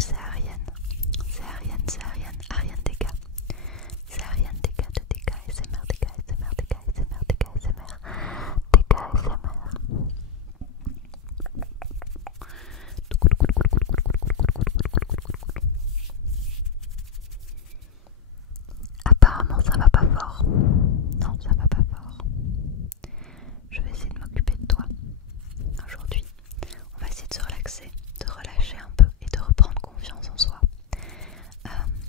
c'est Ariane. C'est Ariane, c'est Ariane. Ariane DK. C'est Ariane DK de DK SMR, DK SMR, DK SMR, DK SMR, DK SMR. Apparemment ça va pas fort. Non, ça va pas fort. Je vais essayer de m'occuper de toi. Aujourd'hui, on va essayer de se relaxer, de relâcher un peu et de reprendre confiance en soi.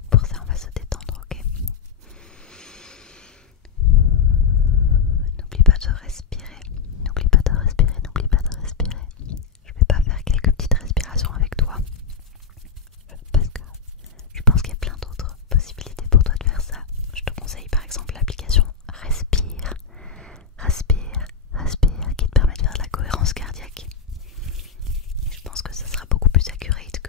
Pour ça, on va se détendre, ok? N'oublie pas de respirer. N'oublie pas de respirer, n'oublie pas de respirer. Je vais pas faire quelques petites respirations avec toi. Parce que je pense qu'il y a plein d'autres possibilités pour toi de faire ça. Je te conseille par exemple l'application Respire. Respire, respire, qui te permet de faire de la cohérence cardiaque. Et je pense que ça sera beaucoup plus accurate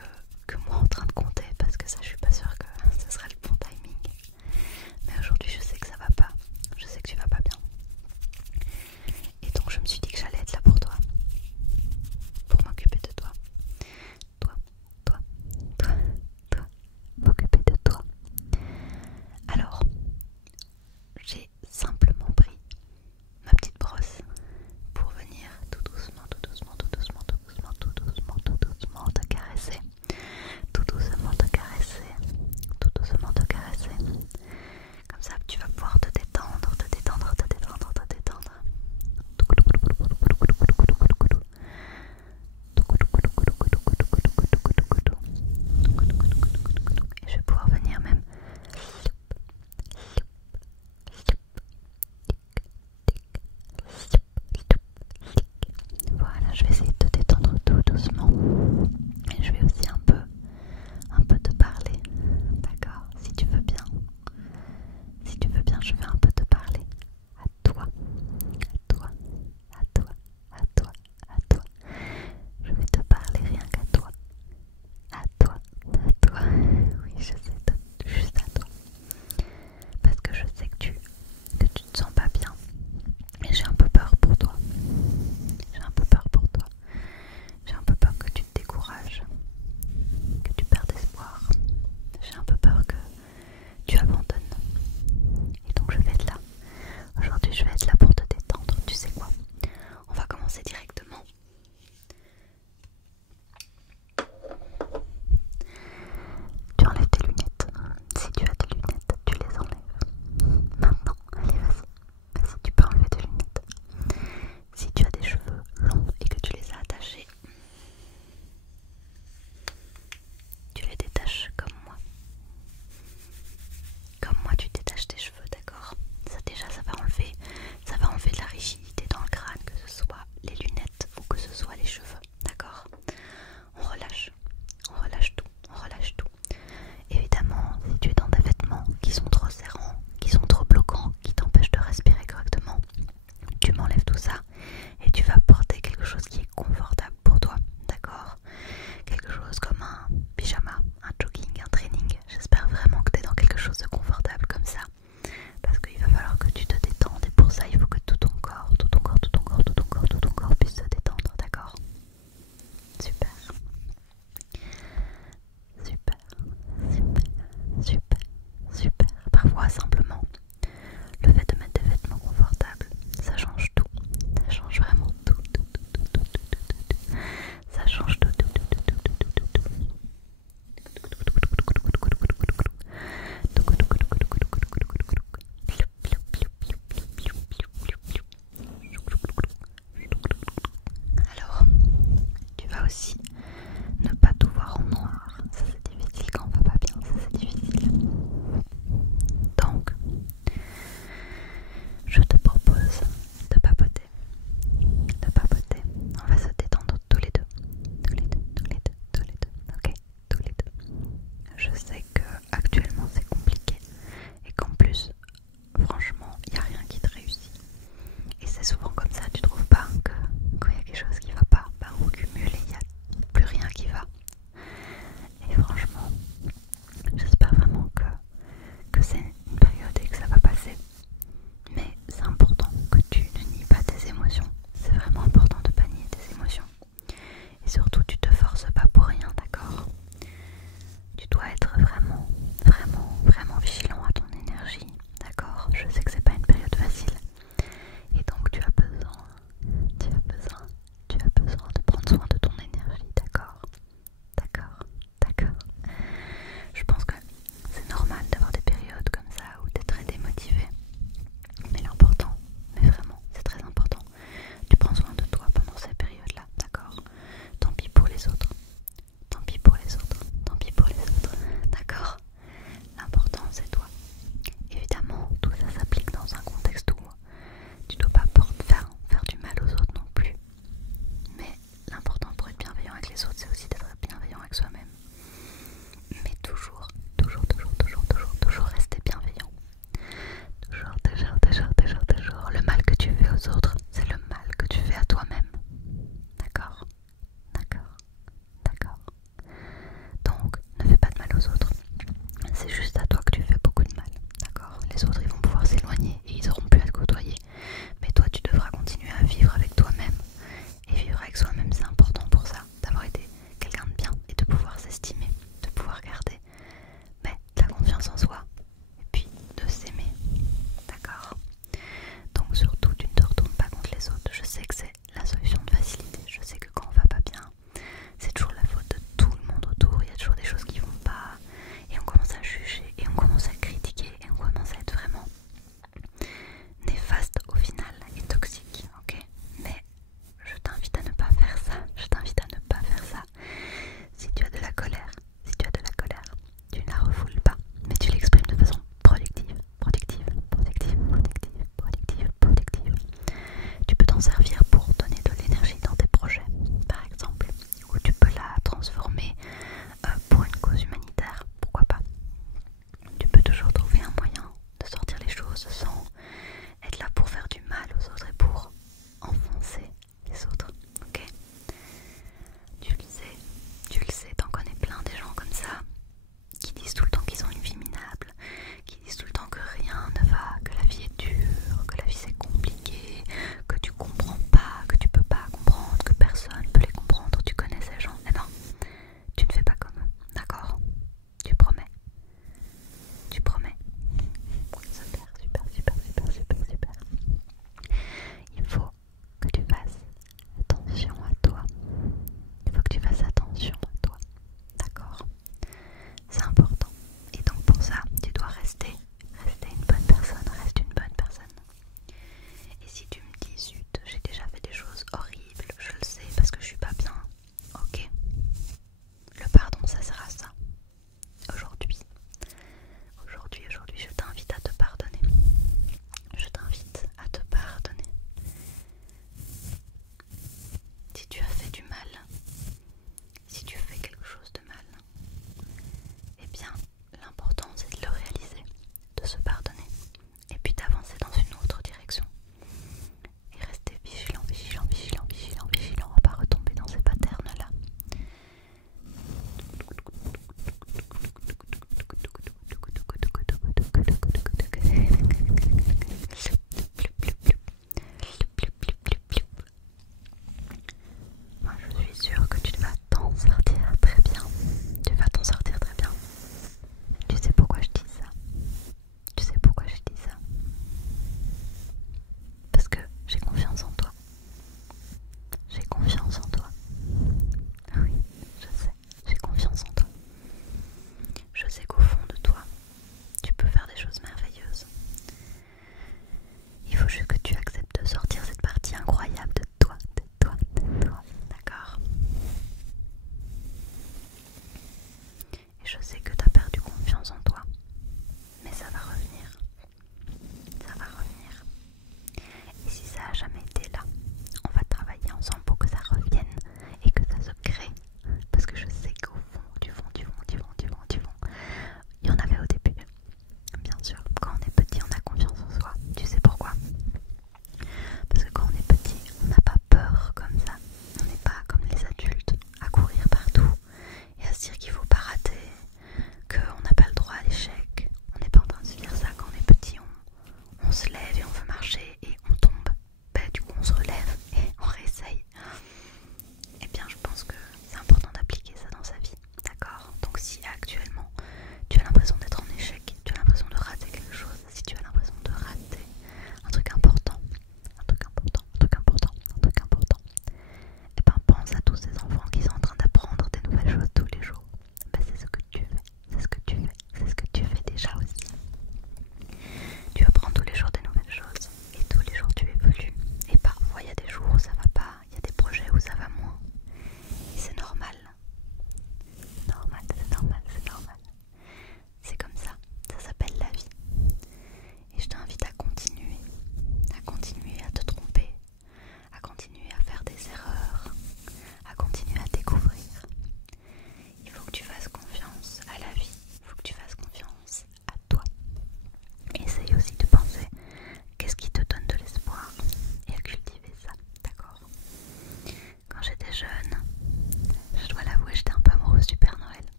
que moi en train de compter, parce que ça je suis pas sûre que ça sera le bon timing. Mais aujourd'hui je sais que ça va pas, je sais que tu vas pas bien. Et donc je me suis dit que j'allais être là pour toi, pour m'occuper de toi. Toi, toi, toi, toi, m'occuper de toi. Alors, j'ai simplement pris ma petite brosse pour venir tout doucement, tout doucement, tout doucement, tout doucement, tout doucement, tout doucement te caresser. Tout doucement te caresser. Tout doucement te caresser. Comme ça tu vas pouvoir te détendre, te détendre, te détendre, te détendre. Et je vais pouvoir venir même. Voilà, je vais essayer de te détendre tout doucement. Et je vais aussi un peu te parler. D'accord? Si tu veux bien. Si tu veux bien, je vais un peu te parler. À toi. À toi. À toi. À toi. À toi. Je vais te parler rien qu'à toi. À toi. À toi. Oui, je sais, juste à toi. Parce que je sais que tu te sens pas bien. Et j'ai un peu peur pour toi. J'ai un peu peur pour toi. J'ai un peu peur que tu te décourages, que tu perdes espoir. J'ai un peu peur que tu abandonnes. Et donc je vais être là. Aujourd'hui je vais être là pour te détendre. Tu sais quoi? On va commencer directement. Tu enlèves tes lunettes. Si tu as tes lunettes, tu les enlèves. Maintenant, allez vas-y. Vas-y, tu peux enlever tes lunettes. Si tu as des cheveux longs et que tu les as attachés, tu les détaches comme moi. Comme moi tu détaches tes cheveux, d'accord? Ça déjà ça va enlever de la rigidité dans le crâne, que ce soit les lunettes ou que ce soit les cheveux, d'accord? On relâche tout, on relâche tout. Évidemment, si tu es dans des vêtements qui sont trop serrants, qui sont trop bloquants, qui t'empêchent de respirer correctement, tu m'enlèves tout ça et tu vas porter quelque chose qui est confortable pour toi, d'accord? Quelque chose comme un pyjama, un jogging, un training. J'espère vraiment que tu es dans quelque chose de confortable comme ça, parce qu'il va falloir que tu te détendes et pour ça il faut que tout ton corps, tout ton corps, tout ton corps, tout ton corps, tout ton corps puisse se détendre, d'accord? Super. Super, super, super, super. Parfois simplement, le fait de mettre des vêtements confortables, ça change tout. Ça change vraiment tout, tout, tout, tout, tout, tout, tout, tout. Ça change tout, tout, tout, tout, tout, tout, tout, tout. Alors, tu vas aussi les autres, c'est aussi d'être bienveillant avec soi-même. Mais toujours, toujours, toujours, toujours, toujours, toujours rester bienveillant. Toujours, toujours, toujours, toujours, toujours. Le mal que tu fais aux autres, c'est le mal que tu fais à toi-même. D'accord? D'accord? D'accord? Donc, ne fais pas de mal aux autres. C'est juste à toi que tu fais beaucoup de mal. D'accord? Les autres, ils vont pouvoir s'éloigner et ils auront plus à te côtoyer. Mais toi, tu devras continuer à vivre avec toi-même. Et vivre avec soi-même, c'est important pour ça. D'avoir été quelqu'un de bien et de pouvoir s'estimer.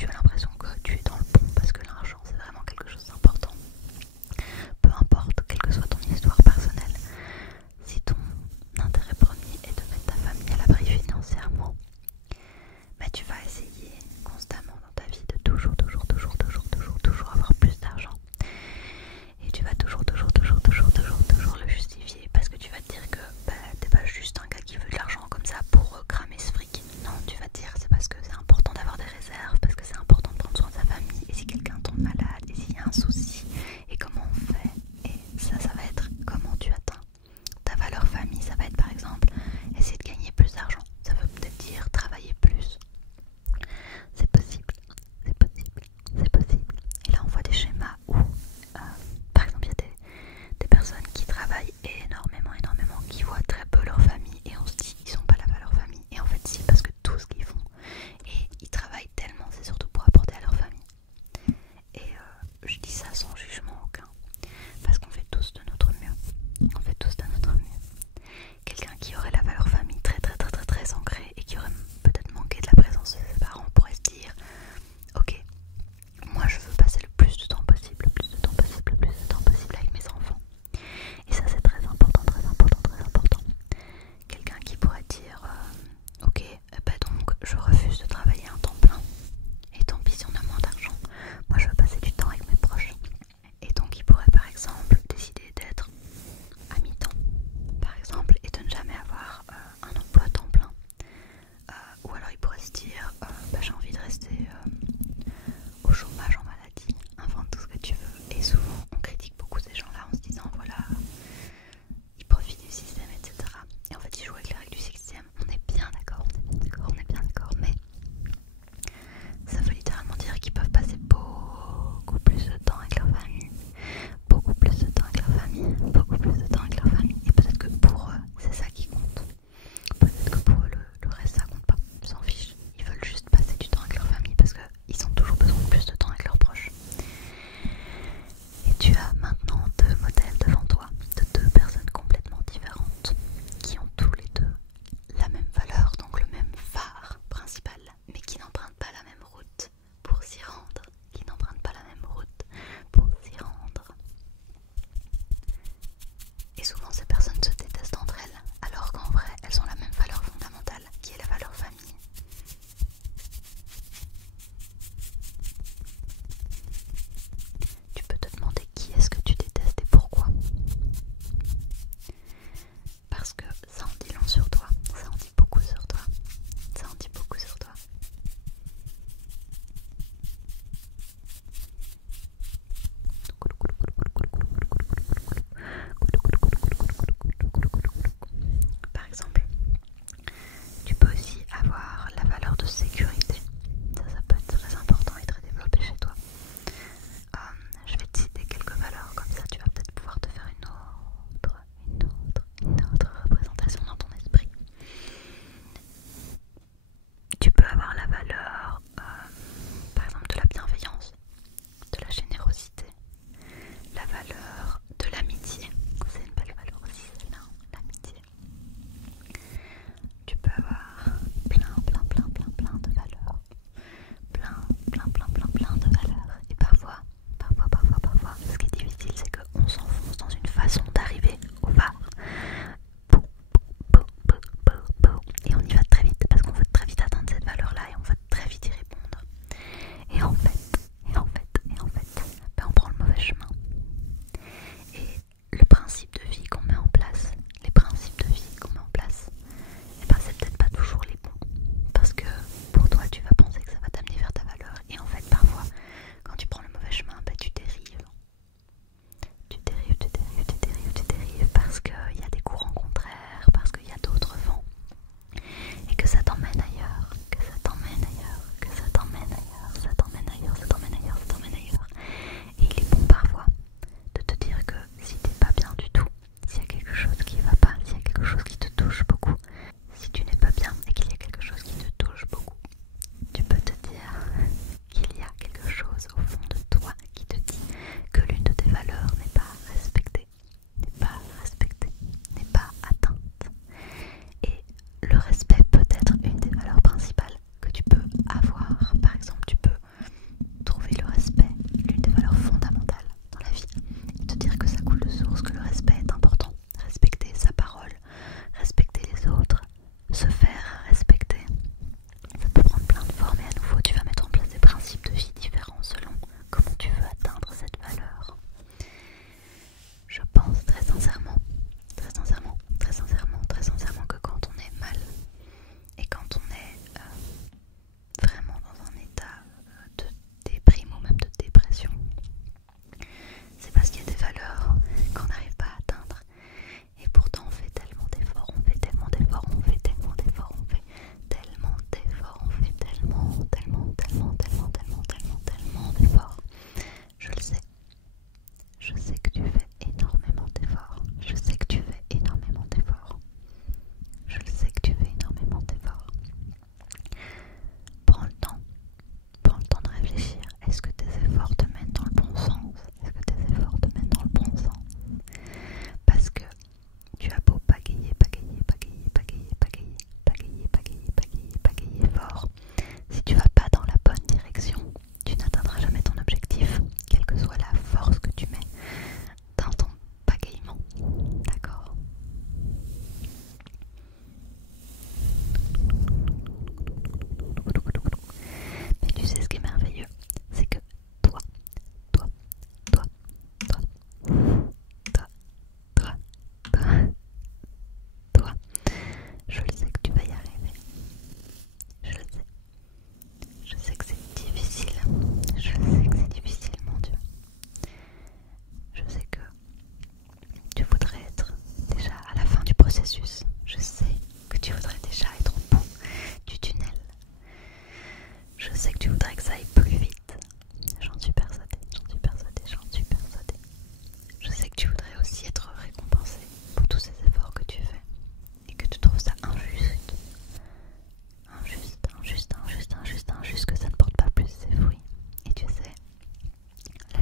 tu as l'impression que tu es dans le bon parce que l'argent c'est vraiment quelque chose d'important. Peu importe, quelle que soit ton histoire personnelle, si ton intérêt premier est de mettre ta famille à l'abri financièrement, mais tu vas essayer constamment dans ta vie de toujours avoir plus d'argent. Et tu vas toujours le justifier parce que tu vas te dire que t'es pas juste un gars qui veut de l'argent comme ça pour cramer ce fric. Non, tu vas te dire c'est parce que c'est important d'avoir des réserves, parce que c'est important de prendre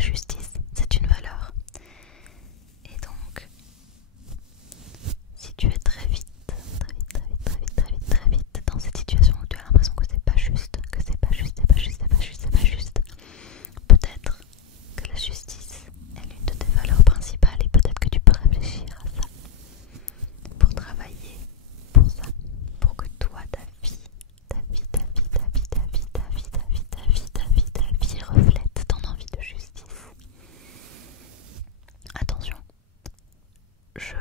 justice, c'est une valeur. Et donc, si tu es très vite dans cette situation où tu as l'impression que c'est pas juste, peut-être que la justice est l'une de tes valeurs principales et peut-être que tu peux réfléchir à ça pour travailler pour ça, pour que toi, ta vie reflète ton envie de justice. Attention, je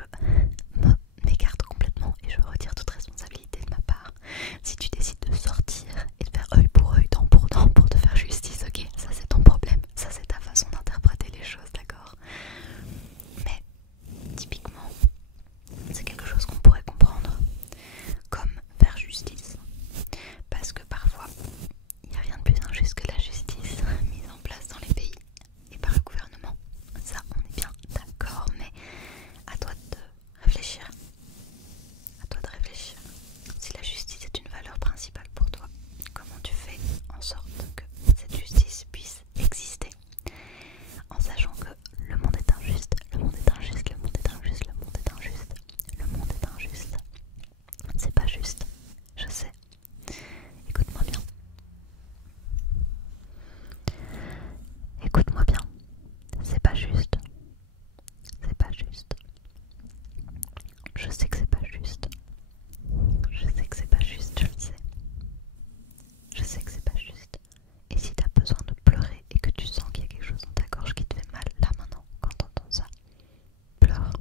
m'écarte complètement et je retire toute responsabilité de ma part. Si tu décides de sortir et de faire œil pour œil, dent pour te faire justice, ok, ça c'est ton problème, ça c'est ta façon d'interpréter les choses, d'accord? Mais typiquement, c'est quelque chose qu'on pourrait comprendre comme faire justice. Parce que parfois, il n'y a rien de plus injuste que la justice mise en place dans les pays et par le gouvernement. Ça, on est bien d'accord, mais à toi de réfléchir. À toi de réfléchir. Si la justice est une valeur principale pour toi, comment tu fais en sorte que cette justice puisse exister en sachant que le monde est injuste, le monde est injuste, le monde est injuste, le monde est injuste, le monde est injuste. C'est pas juste, je sais. Écoute-moi bien. Écoute-moi bien. C'est pas juste. C'est pas juste. Je sais que c'est pas juste. Je sais que c'est pas juste, je le sais. Je sais que c'est pas juste. Et si t'as besoin de pleurer et que tu sens qu'il y a quelque chose dans ta gorge qui te fait mal, là maintenant, quand t'entends ça, pleure.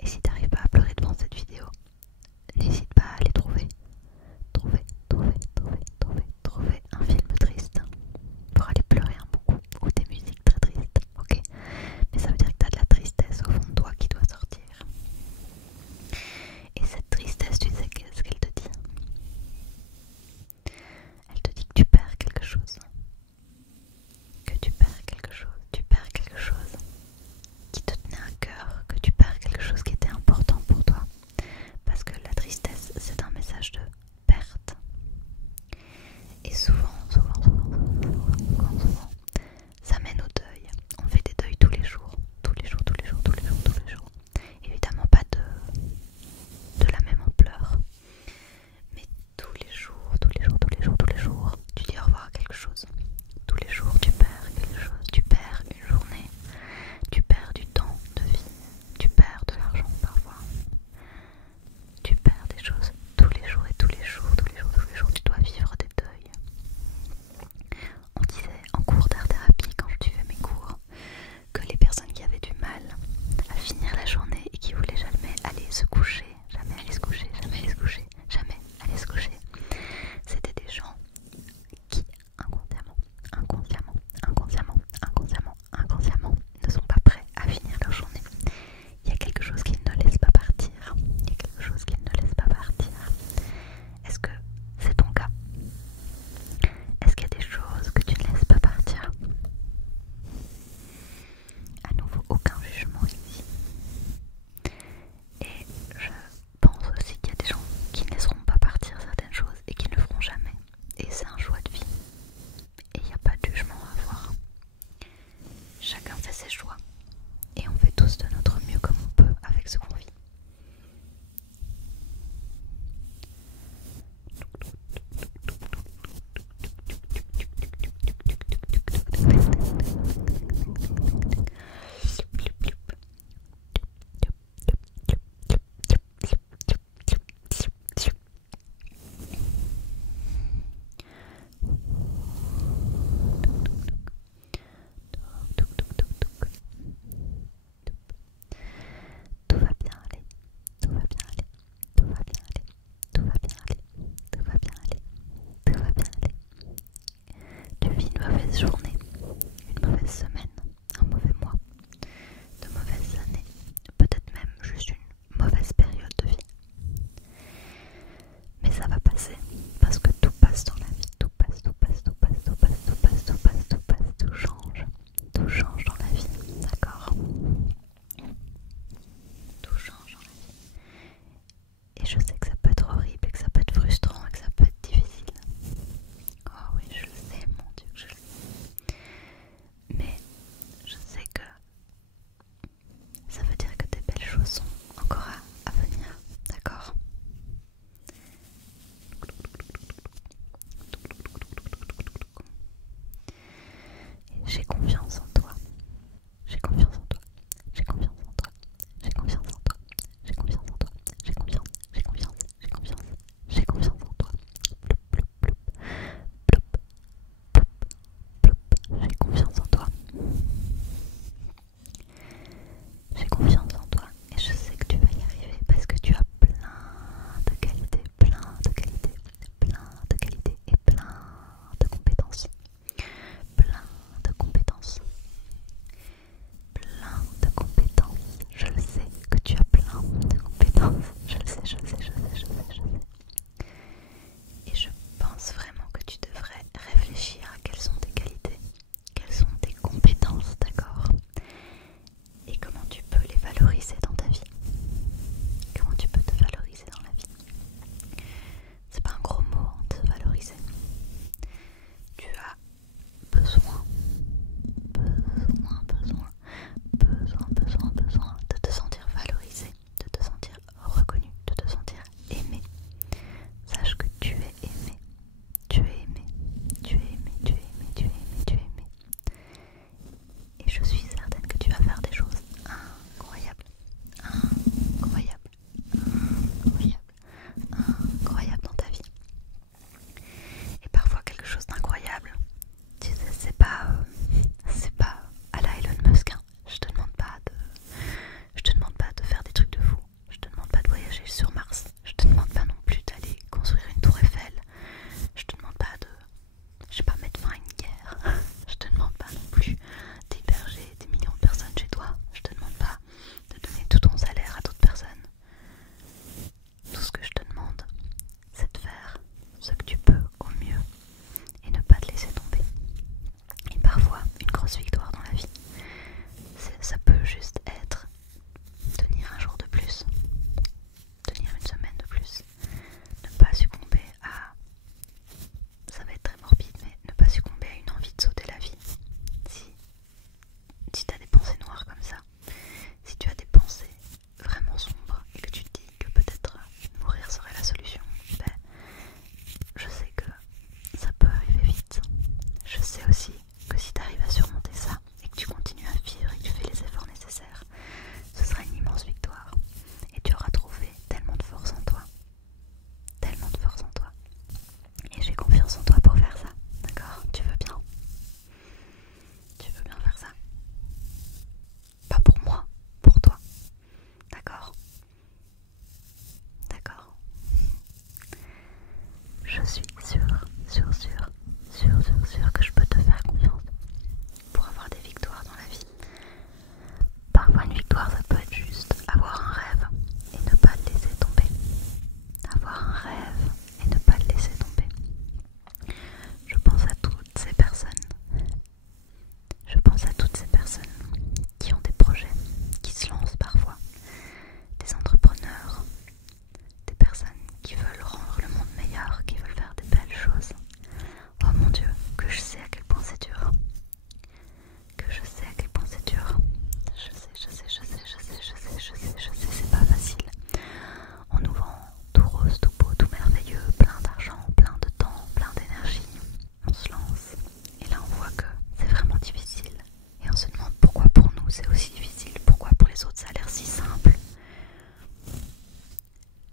Et si t'arrives pas à pleurer devant cette vidéo, n'hésite pas à aller trouver un film triste pour aller pleurer un bon coup ou des musiques très tristes, ok? Mais ça veut dire que t'as de la tristesse au fond de toi qui doit sortir. Et cette tristesse, tu sais ce qu'elle te dit? Elle te dit que tu perds quelque chose. Que tu perds quelque chose qui te tenait à cœur, que tu perds quelque chose qui était important pour toi. Parce que la tristesse, c'est un message de perte. Et souvent, ça mène au deuil. On fait des deuils tous les jours. Évidemment pas de la même ampleur. Mais tous les jours, tu dis au revoir à quelque chose. Tous les jours, tu perds quelque chose. Tu perds une journée. Tu perds du temps de vie. Tu perds de l'argent parfois. Tu perds des choses tous les jours, tu dois vivre des deuils. On disait en cours d'art-thérapie, quand je suivais mes cours, que les personnes qui avaient du mal à finir la journée et qui voulaient jamais aller se coucher, c'était des gens qui inconsciemment ne sont pas prêts à finir leur journée. Il y a quelque chose qu'ils ne laissent pas partir. Est-ce que c'est ton cas? Est-ce qu'il y a des choses que tu ne laisses pas partir? À nouveau, aucun jugement ici. Et je pense aussi qu'il y a des gens qui ne laisseront pas partir certaines choses et qui ne le feront jamais. Et c'est un choix de vie. Et il n'y a pas de jugement à avoir. Chacun fait ses choix. Et on fait tous de notre mieux comme on peut avec ce qu'on vit. Journée, une mauvaise semaine, un mauvais mois, de mauvaises années, peut-être même juste une mauvaise période de vie. Mais ça va passer, parce que tout passe dans la vie, tout change dans la vie, d'accord? Tout change dans la vie. Et je sais que ça peut être horrible, et que ça peut être frustrant, et que ça peut être difficile. Oh oui, je le sais, mon Dieu, je le sais. grosse victoire dans la vie. Ça peut juste être tenir un jour de plus, tenir une semaine de plus, ne pas succomber à, ça va être très morbide, mais ne pas succomber à une envie de sauter la vie. Si tu as des pensées noires comme ça, si tu as des pensées vraiment sombres et que tu te dis que peut-être mourir serait la solution, ben, je sais que ça peut arriver vite. Je sais aussi que si tu arrives à surmonter ça et que tu continues à vivre et que tu fais les efforts nécessaires, ce sera une immense victoire. Et tu auras trouvé tellement de force en toi. Tellement de force en toi. Et j'ai confiance en toi pour faire ça. D'accord? Tu veux bien? Tu veux bien faire ça? Pas pour moi, pour toi. D'accord? D'accord. Je suis sûre que je peux te faire confiance pour avoir des victoires dans la vie. Parfois une victoire ça peut être juste avoir un rêve et ne pas le laisser tomber. Avoir un rêve et ne pas le laisser tomber. Je pense à toutes ces personnes. Je pense à toutes ces personnes qui ont des projets, qui se lancent parfois. Des entrepreneurs, des personnes qui veulent rendre le monde meilleur, qui veulent faire de belles choses. Oh mon Dieu, que je sais à quel point c'est dur. Que je sais à quel point c'est dur. Je sais, c'est pas facile. On nous vend tout rose, tout beau, tout merveilleux, plein d'argent, plein de temps, plein d'énergie. On se lance et là on voit que c'est vraiment difficile. Et on se demande pourquoi pour nous c'est aussi difficile, pourquoi pour les autres ça a l'air si simple.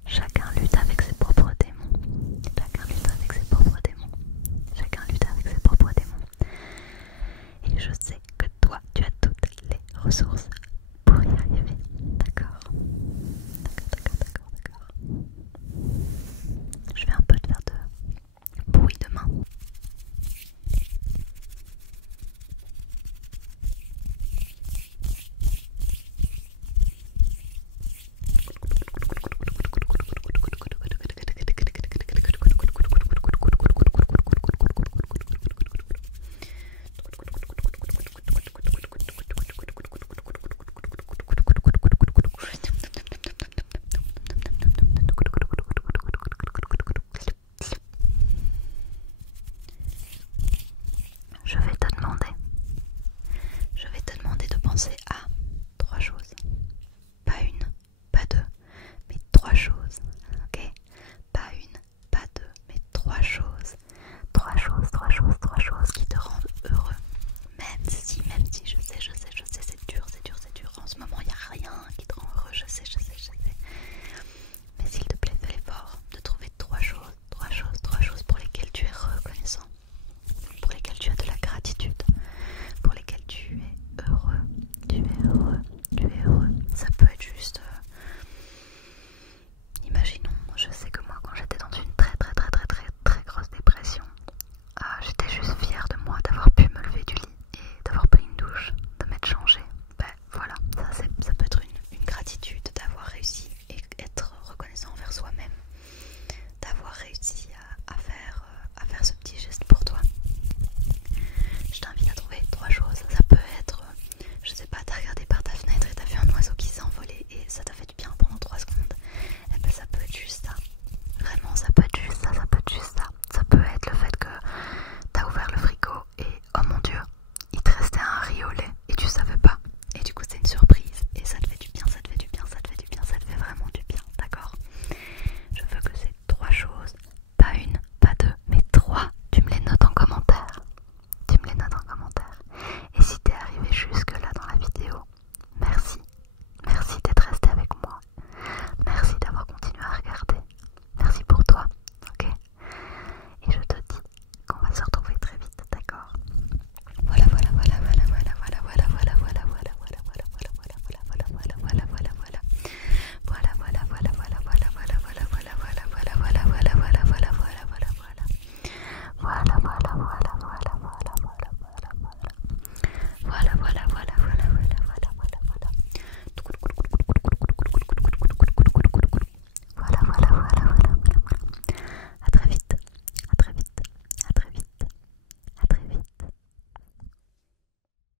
Chacun lutte avec ses propres démons. Chacun lutte avec ses propres démons. Chacun lutte avec ses propres démons. Et je sais que toi, tu as toutes les ressources